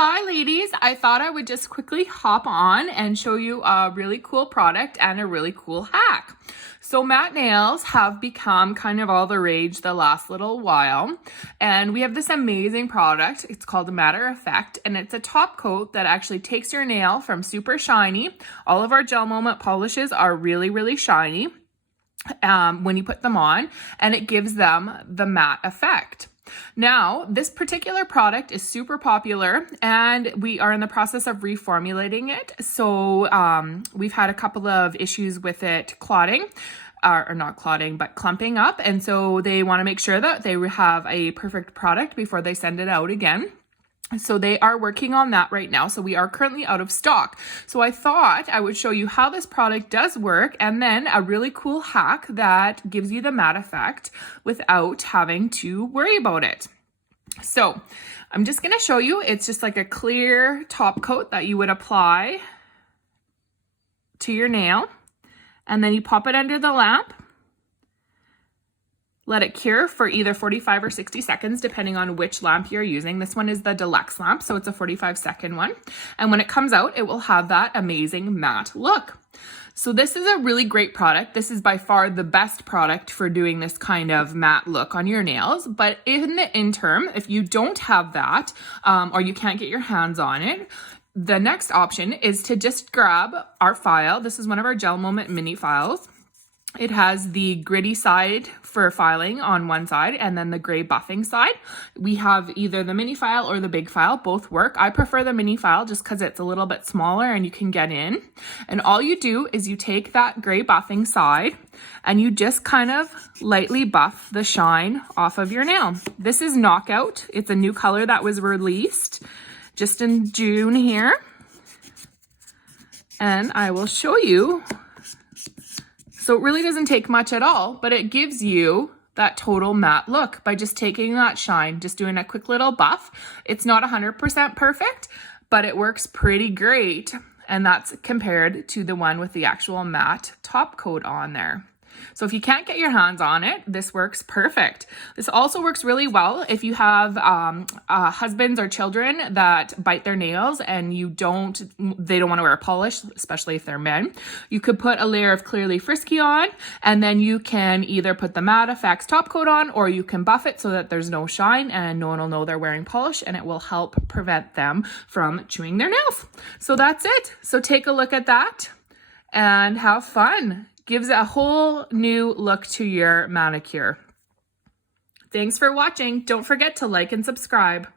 Hi ladies, I thought I would just quickly hop on and show you a really cool product and a really cool hack. So matte nails have become kind of all the rage the last little while, and we have this amazing product. It's called Matter Effect, and it's a top coat that actually takes your nail from super shiny. All of our GelMoment polishes are really shiny when you put them on, and it gives them the matte effect. Now, this particular product is super popular and we are in the process of reformulating it. So we've had a couple of issues with it clotting, or not clotting, but clumping up. And so they want to make sure that they have a perfect product before they send it out again. So they are working on that right now. So we are currently out of stock. So I thought I would show you how this product does work and then a really cool hack that gives you the matte effect without having to worry about it. So I'm just going to show you. It's just like a clear top coat that you would apply to your nail, and then you pop it under the lamp. Let it cure for either 45 or 60 seconds, depending on which lamp you're using. This one is the deluxe lamp, so it's a 45-second one. And when it comes out, it will have that amazing matte look. So this is a really great product. This is by far the best product for doing this kind of matte look on your nails. But in the interim, if you don't have that, or you can't get your hands on it, the next option is to just grab our file. This is one of our GelMoment mini files. It has the gritty side for filing on one side and then the gray buffing side. We have either the mini file or the big file, both work. I prefer the mini file just because it's a little bit smaller and you can get in. And all you do is you take that gray buffing side and you just kind of lightly buff the shine off of your nail. This is Knockout. It's a new color that was released just in June here. And I will show you. So it really doesn't take much at all, but it gives you that total matte look by just taking that shine, just doing a quick little buff. It's not 100% perfect, but it works pretty great. And that's compared to the one with the actual matte top coat on there. So if you can't get your hands on it, this works perfect. This also works really well if you have husbands or children that bite their nails and they don't want to wear a polish, especially if they're men. You could put a layer of Clearly Frisky on, and then you can either put the Matte Effects top coat on, or you can buff it so that there's no shine and no one will know they're wearing polish, and it will help prevent them from chewing their nails. So that's it. So take a look at that and have fun. Gives a whole new look to your manicure. Thanks for watching. Don't forget to like and subscribe.